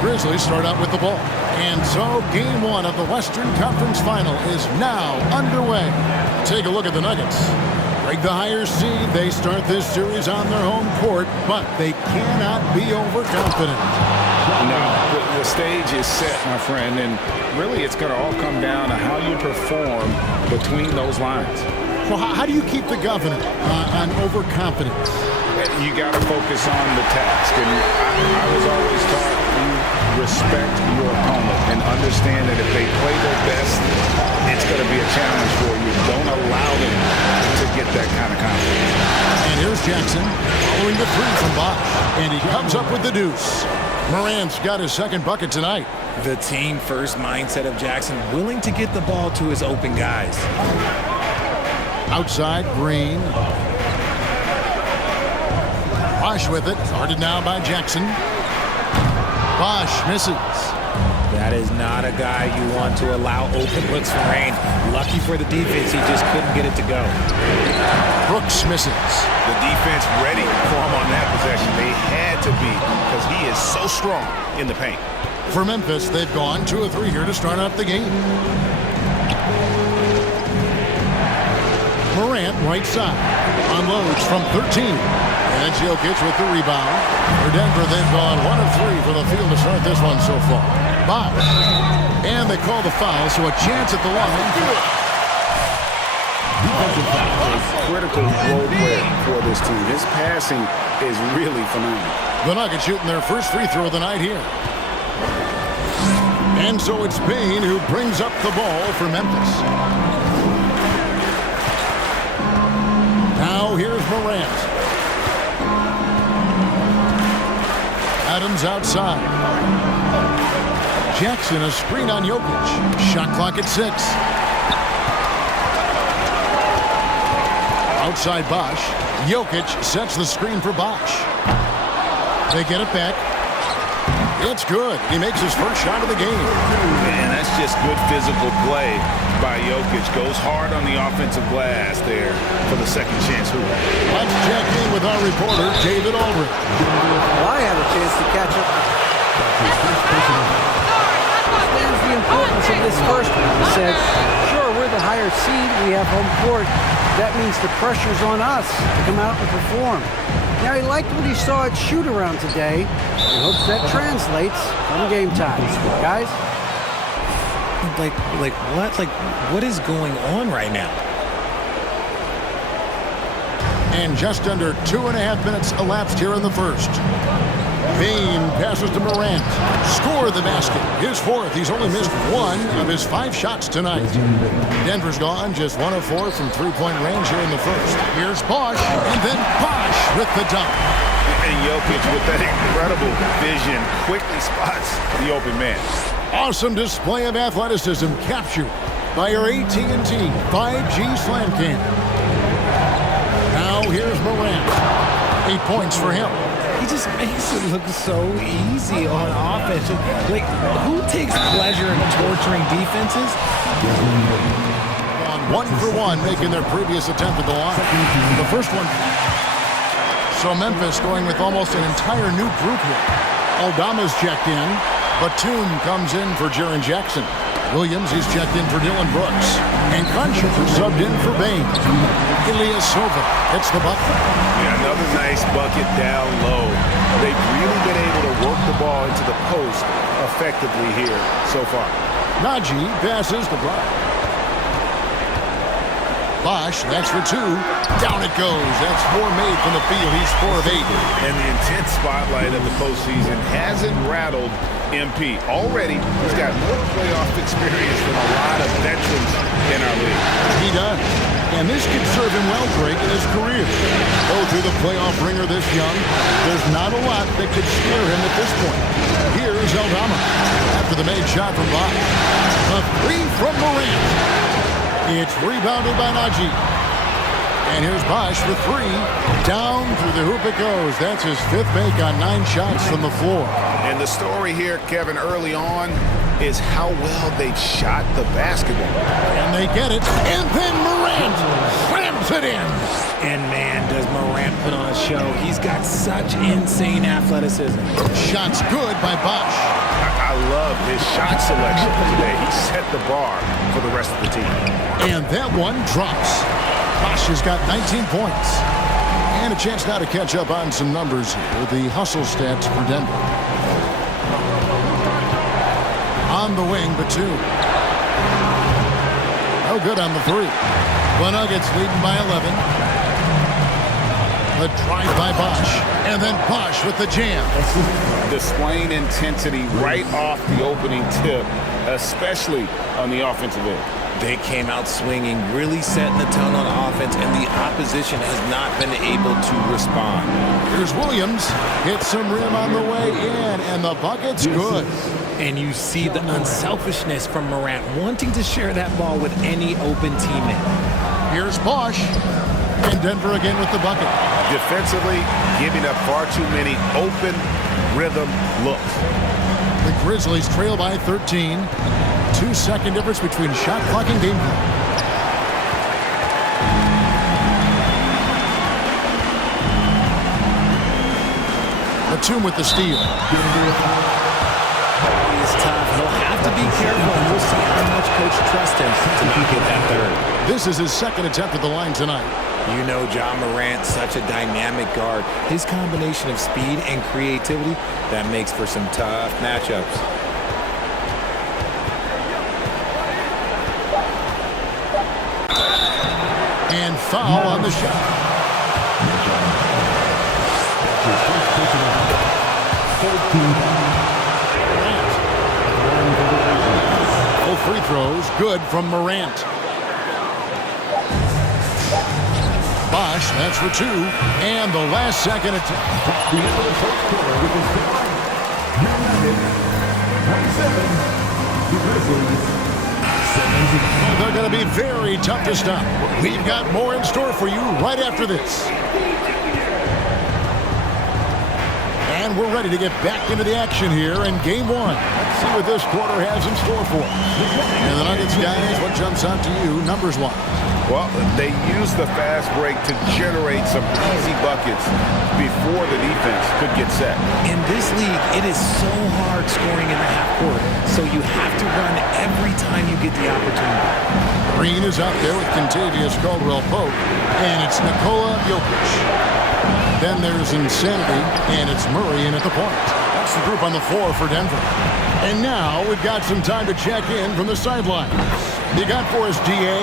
Grizzlies start out with the ball. And so game one of the Western Conference Final is now underway. Take a look at the Nuggets. Break the higher seed, they start this series on their home court, but they cannot be overconfident. No, the stage is set, my friend, and really it's going to all come down to how you perform between those lines. Well, how do you keep the governor on overconfidence? You got to focus on the task, and I was always taught you respect your opponent and understand that if they play their best, it's going to be a challenge for you. Don't allow them to get that kind of confidence. And here's Jackson following the three from Bosh, and he comes up with the deuce. Morant's got his second bucket tonight. The team-first mindset of Jackson, willing to get the ball to his open guys. Outside, Green. Bosh with it. Guarded now by Jackson. Bosh misses. That is not a guy you want to allow open looks for Rain. Lucky for the defense, he just couldn't get it to go. Brooks misses. The defense ready for him on that possession. They had to be because he is so strong in the paint. For Memphis, they've gone 2 of 3 here to start out the game. Morant, right side. Unloads from 13. And Jokic with the rebound. For Denver, they've gone 1 of 3 for the field to start this one so far. Bosh. And they call the foul, so a chance at the line. Defensive foul is a critical role player for this team. His passing is really phenomenal. The Nuggets shooting their first free throw of the night here. And so it's Payne who brings up the ball for Memphis. Now here's Morant. Adams outside. Jackson a screen on Jokic. Shot clock at 6. Outside Bosh. Jokic sets the screen for Bosh. They get it back. It's good. He makes his first shot of the game. Man, that's just good physical play by Jokic. Goes hard on the offensive glass there for the second chance hoop. Let's check in with our reporter, David Aldridge. Well, I had a chance to catch up. Understands the importance of this first one. He said, sure, we're the higher seed. We have home court. That means the pressure's on us to come out and perform. Now, he liked what he saw at shoot-around today. He hopes that translates come game time. Guys? What is going on right now? And just under 2.5 minutes elapsed here in the first. Payne passes to Morant. Score the basket. His fourth. He's only missed 1 of his 5 shots tonight. Denver's gone just 1 of 4 from three-point range here in the first. Here's Bosh, and then Bosh with the dunk. And Jokic with that incredible vision quickly spots the open man. Awesome display of athleticism captured by our AT&T 5G Slam Cam. Now here's Morant. 8 points for him. He just makes it look so easy on offense. Like, who takes pleasure in torturing defenses? On 1-for-1, making their previous attempt at the line. The first one. So Memphis going with almost an entire new group here. Aldama's checked in. Batum comes in for Jaren Jackson. Williams, he's checked in for Dylan Brooks. And Cruncher subbed in for Bain. Ilyasova hits the bucket. Yeah, another nice bucket down low. They've really been able to work the ball into the post effectively here so far. Najee passes the block. Bosh, that's for 2. Down it goes. That's 4 made from the field. He's 4 of 8. And the intense spotlight of the postseason hasn't rattled MP. Already, he's got more playoff experience than a lot of veterans in our league. He does. And this could serve him well, Greg, in his career. Go through the playoff ringer this young. There's not a lot that could scare him at this point. Here's Aldama after the made shot from Bosh. A 3 from Morant. It's rebounded by Najee. And here's Bosh for 3. Down through the hoop it goes. That's his 5th make on 9 shots from the floor. And the story here, Kevin, early on is how well they've shot the basketball. And they get it. And then Morant slams Rubs it in. And man, does Morant put on a show. He's got such insane athleticism. Shot's good by Bosh. I love his shot selection today. He set the bar for the rest of the team. And that one drops. Bosh has got 19 points. And a chance now to catch up on some numbers here. The hustle stats for Denver. On the wing, but 2. Oh, good on the 3. The Nuggets leading by 11. The drive by Bosh. And then Bosh with the jam. Displaying intensity right off the opening tip, especially on the offensive end. They came out swinging, really setting the tone on offense, and the opposition has not been able to respond. Here's Williams. Hits some rim on the way in, and the bucket's good. And you see the unselfishness from Morant, wanting to share that ball with any open teammate. Here's Bosh. And Denver again with the bucket. Defensively, giving up far too many open rhythm looks. The Grizzlies trail by 13. 2-second difference between shot clock and game clock. Batum with the steal. He's tough. He'll have to be careful, and we'll see how much coach trusts him to not get that third. This is his second attempt at the line tonight. You know John Morant, such a dynamic guard. His combination of speed and creativity, that makes for some tough matchups. And foul on the shot. Full free throws, good from Morant. Bosh, that's for 2. And the last second attempt. The end of the first quarter with the score. 27. They're going to be very tough to stop. We've got more in store for you right after this. And we're ready to get back into the action here in Game 1. Let's see what this quarter has in store for us. And the Nuggets, guys, what jumps out to you numbers-wise? Well, they use the fast break to generate some easy buckets before the defense could get set. In this league, it is so hard scoring in the half court, so you have to run every time you get the opportunity. Green is out there with Kentavious Caldwell-Pope, and it's Nikola Jokic. Then there's Insanity, and it's Murray in at the point. That's the group on the floor for Denver. And now we've got some time to check in from the sidelines. You got for us, DA?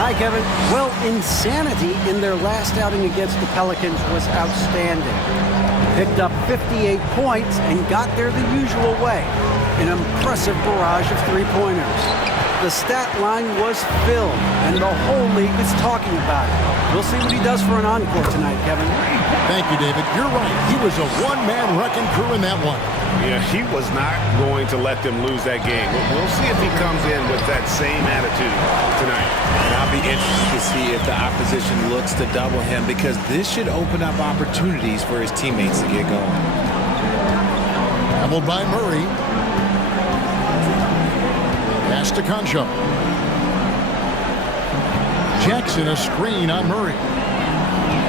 Hi, Kevin. Well, Insanity in their last outing against the Pelicans was outstanding. Picked up 58 points and got there the usual way. An impressive barrage of three-pointers. The stat line was filled, and the whole league is talking about it. We'll see what he does for an encore tonight, Kevin. Thank you, David. You're right. He was a one-man wrecking crew in that one. Yeah, he was not going to let them lose that game. We'll see if he comes in with that same attitude tonight. And I'll be interested to see if the opposition looks to double him, because this should open up opportunities for his teammates to get going. Doubled by Murray. Pass to Concho. Jackson a screen on Murray.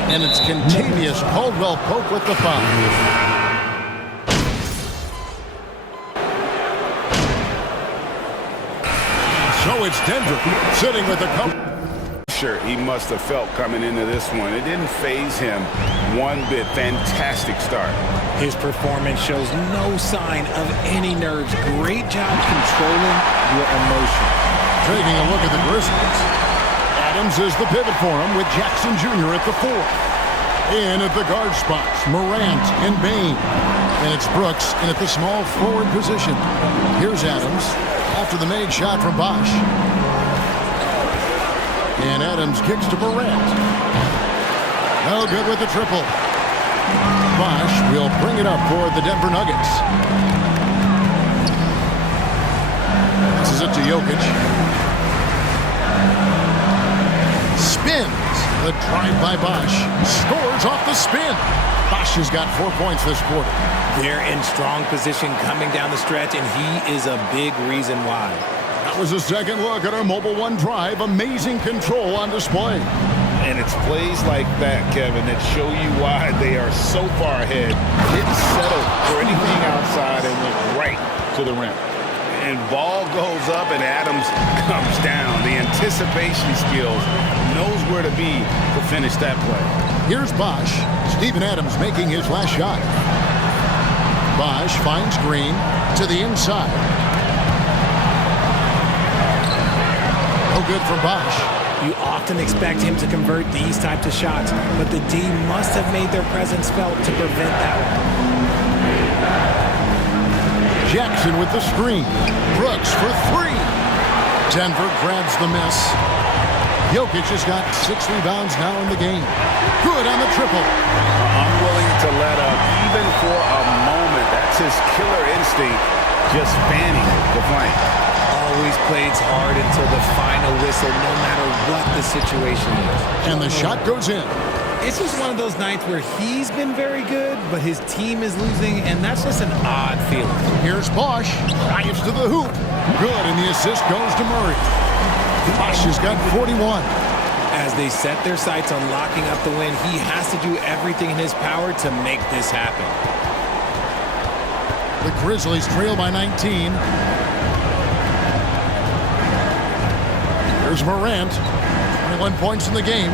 And it's Kentavious Caldwell-Pope with the foul. So it's Denver sitting with the coach. Sure, he must have felt coming into this one. It didn't faze him one bit. Fantastic start. His performance shows no sign of any nerves. Great job controlling your emotion. Taking a look at the Grizzlies. Adams is the pivot for him with Jackson Jr. at the 4. In at the guard spots, Morant and Bain. And it's Brooks in at the small forward position. Here's Adams after the made shot from Bosh. And Adams kicks to Morant. No good with the triple. Bosh will bring it up for the Denver Nuggets. This is it to Jokic. Spins. The drive by Bosh. Scores off the spin. Bosh has got 4 points this quarter. They're in strong position coming down the stretch, and he is a big reason why. That was a second look at our Mobile One drive. Amazing control on display. And it's plays like that, Kevin, that show you why they are so far ahead. Didn't settle for anything outside and went right to the rim. And ball goes up and Adams comes down. The anticipation skills, knows where to be to finish that play. Here's Bosh. Steven Adams making his last shot. Bosh finds Green to the inside. No good for Bosh. You often expect him to convert these types of shots, but the D must have made their presence felt to prevent that one. Jackson with the screen. Brooks for three. Denver grabs the miss. Jokic has got 6 rebounds now in the game. Good on the triple. Unwilling to let up even for a moment. That's his killer instinct, just fanning the flank. Always plays hard until the final whistle, no matter what the situation is. And the shot goes in. It's just one of those nights where he's been very good, but his team is losing, and that's just an odd feeling. Here's Bosh. Drives to the hoop. Good, and the assist goes to Murray. Bosh has got 41. As they set their sights on locking up the win, he has to do everything in his power to make this happen. The Grizzlies trail by 19. Here's Morant. 21 points in the game.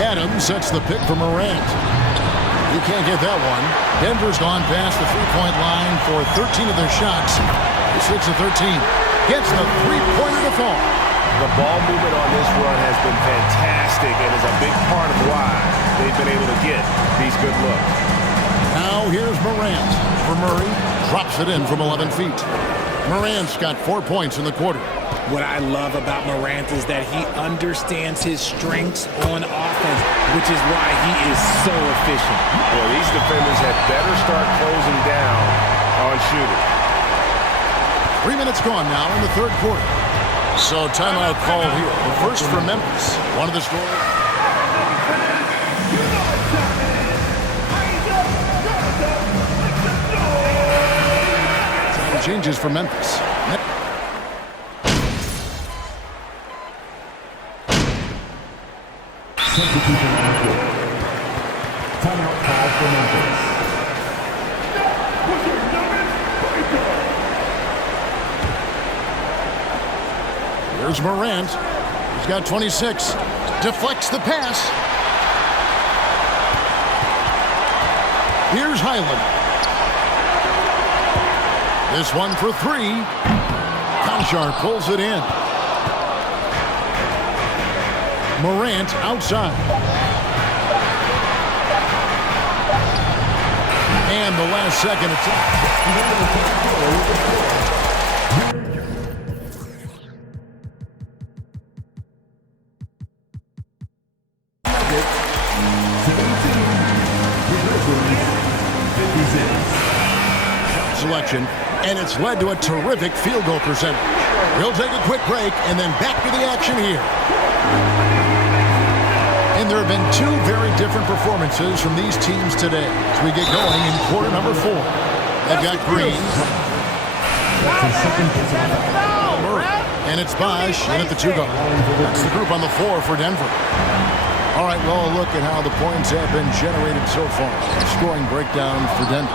Adams sets the pick for Morant. He can't get that one. Denver's gone past the three-point line for 13 of their shots. 6 of 13. Gets the three-pointer to fall. The ball movement on this run has been fantastic and is a big part of why they've been able to get these good looks. Now here's Morant for Murray. Drops it in from 11 feet. Morant's got 4 points in the quarter. What I love about Morant is that he understands his strengths on offense, which is why he is so efficient. Well, these defenders had better start closing down on shooters. 3 minutes gone now in the third quarter. So timeout called here. The first for Memphis. One of the scorers. Time changes for Memphis. Substitution on the court. Timeout call for Memphis. Here's Morant. He's got 26. Deflects the pass. Here's Highland. This one for three. Conchar pulls it in. Morant outside. And the last second attack. Selection, and it's led to a terrific field goal percentage. We'll take a quick break and then back to the action here. And there have been 2 very different performances from these teams today as we get going in quarter number 4. They've got Green. Murray. And it's Bosh in at the 2 guard. That's the group on the floor for Denver. All right, well, look at how the points have been generated so far. Scoring breakdown for Denver.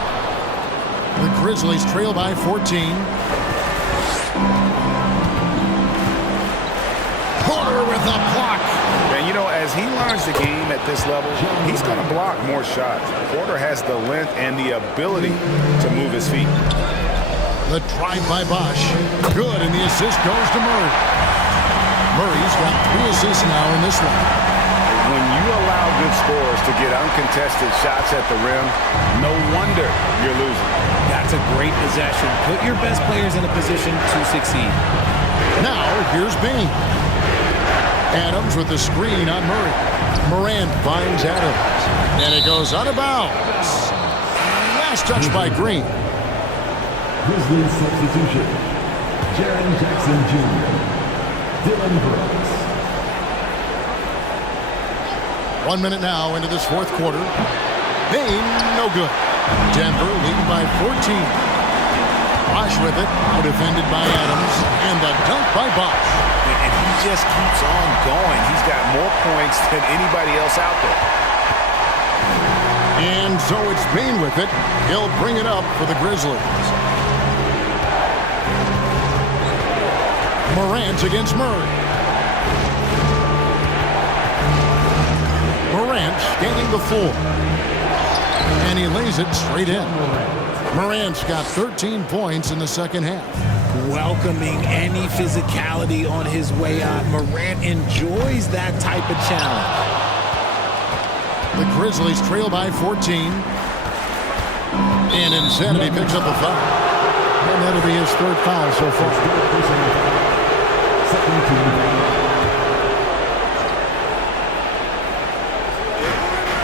The Grizzlies trail by 14. Porter with a block. And, you know, as he learns the game at this level, he's going to block more shots. Porter has the length and the ability to move his feet. The drive by Bosh. Good, and the assist goes to Murray. Murray's got 3 assists now in this one. When you allow good scorers to get uncontested shots at the rim, no wonder you're losing. That's a great possession. Put your best players in a position to succeed. Now, here's Bain. Adams with the screen on Murray. Morant finds Adams. And it goes out of bounds. Last touch by Green. Grizzlies substitution. Jaren Jackson Jr. Dylan Brooks. 1 minute now into this fourth quarter. Bain, no good. Denver leading by 14. Bosh with it. Now defended by Adams. And the dunk by Bosh. And he just keeps on going. He's got more points than anybody else out there. And so it's Bain with it. He'll bring it up for the Grizzlies. Morant against Murray. Morant scanning the floor. And he lays it straight in. Morant's got 13 points in the second half. Welcoming any physicality on his way out. Morant enjoys that type of challenge. The Grizzlies trail by 14. And Insanity picks up a foul. And that'll be his third foul so far.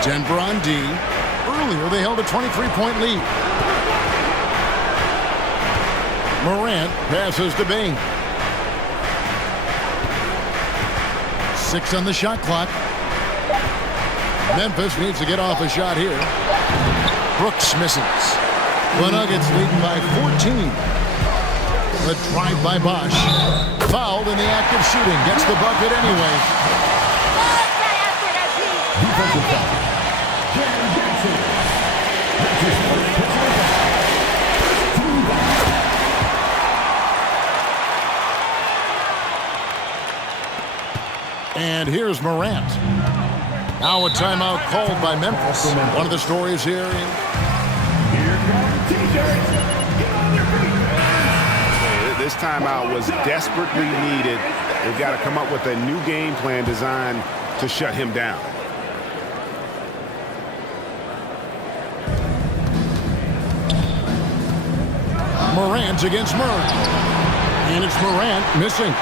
Denver on D. Earlier, they held a 23-point lead. Morant passes to Bain. 6 on the shot clock. Memphis needs to get off a shot here. Brooks misses. The Nuggets leading by 14. The drive by Bosh. Fouled in the act of shooting. Gets the bucket anyway. Defensive foul. Jaren Jackson. That's his first personal foul. And here's Morant. Now a timeout called by Memphis. One of the stories here. Here comes T-shirts. Get on your feet. This timeout was desperately needed. They've got to come up with a new game plan designed to shut him down. Morant against Murray. And it's Morant missing.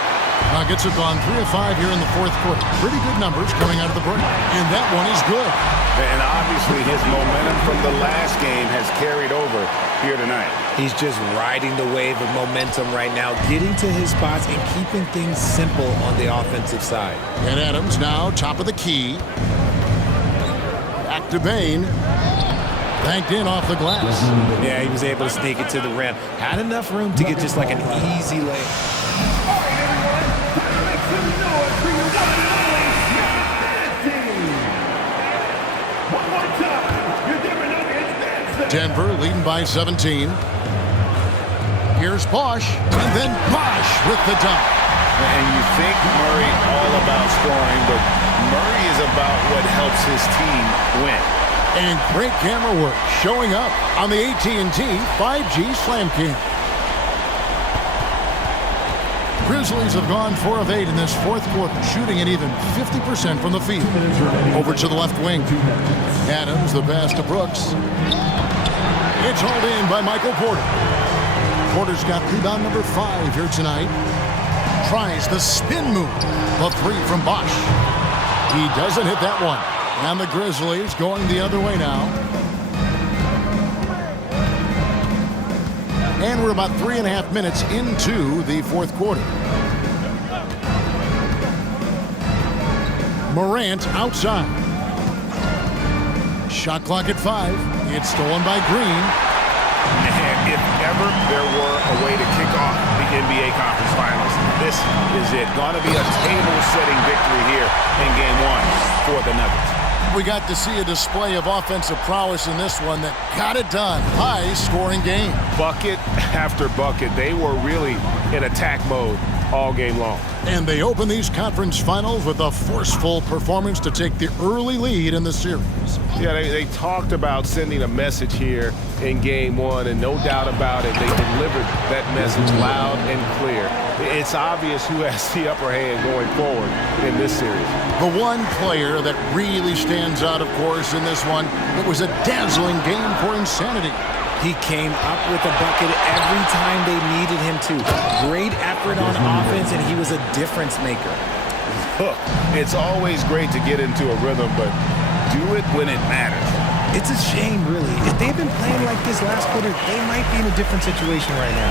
Nuggets have gone 3 of 5 here in the fourth quarter. Pretty good numbers coming out of the break. And that one is good. And obviously his momentum from the last game has carried over here tonight. He's just riding the wave of momentum right now, getting to his spots and keeping things simple on the offensive side. And Adams now top of the key. Back to Bain. Banked in off the glass. Yeah, he was able to sneak it to the rim. Had enough room to get just like an easy layup. Denver leading by 17. Here's Bosh, and then Bosh with the dunk. And you think Murray all about scoring, but Murray is about what helps his team win. And great camera work showing up on the AT&T 5G Slam Cam. Grizzlies have gone 4 of 8 in this fourth quarter, shooting at even 50% from the field. Over to the left wing. Adams, the pass to Brooks. It's hauled in by Michael Porter. Porter's got rebound number 5 here tonight. Tries the spin move. The 3 from Bosh. He doesn't hit that one. And the Grizzlies going the other way now. And we're about 3.5 minutes into the fourth quarter. Morant outside. Shot clock at 5. It's stolen by Green. And if ever there were a way to kick off the NBA Conference Finals, this is it. Going to be a table-setting victory here in Game 1 for the Nuggets. We got to see a display of offensive prowess in this one that got it done. High-scoring game. Bucket after bucket. They were really in attack mode all game long. And they open these conference finals with a forceful performance to take the early lead in the series. Yeah, they talked about sending a message here in Game 1, and no doubt about it, they delivered that message loud and clear. It's obvious who has the upper hand going forward in this series. The one player that really stands out, of course, in this one, it was a dazzling game for Insanity. He came up with a bucket every time they needed him to. Great effort on offense, and he was a difference maker. Look, it's always great to get into a rhythm, but do it when it matters. It's a shame, really. If they'd been playing like this last quarter, they might be in a different situation right now.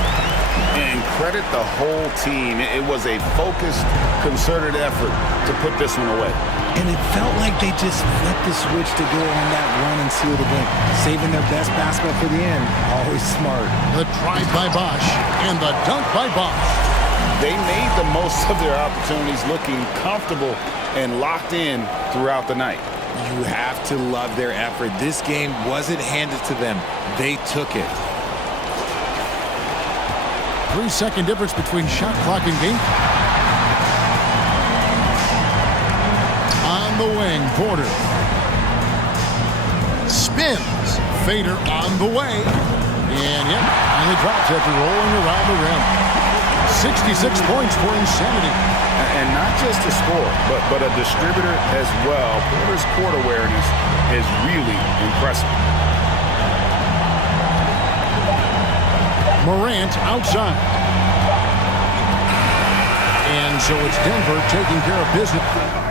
And credit the whole team. It was a focused, concerted effort to put this one away. And it felt like they just flipped the switch to go on that run and seal the game, saving their best basketball for the end. Always smart. The drive by Bosh and the dunk by Bosh. They made the most of their opportunities, looking comfortable and locked in throughout the night. You have to love their effort. This game wasn't handed to them. They took it. 3-second difference between shot clock and game. On the wing, Porter. Spins. Fader on the way. And yep, finally drops after rolling around the rim. 66 points for insanity. And not just a scorer, but a distributor as well. Porter's court awareness is really impressive. Morant outside. And so it's Denver taking care of business.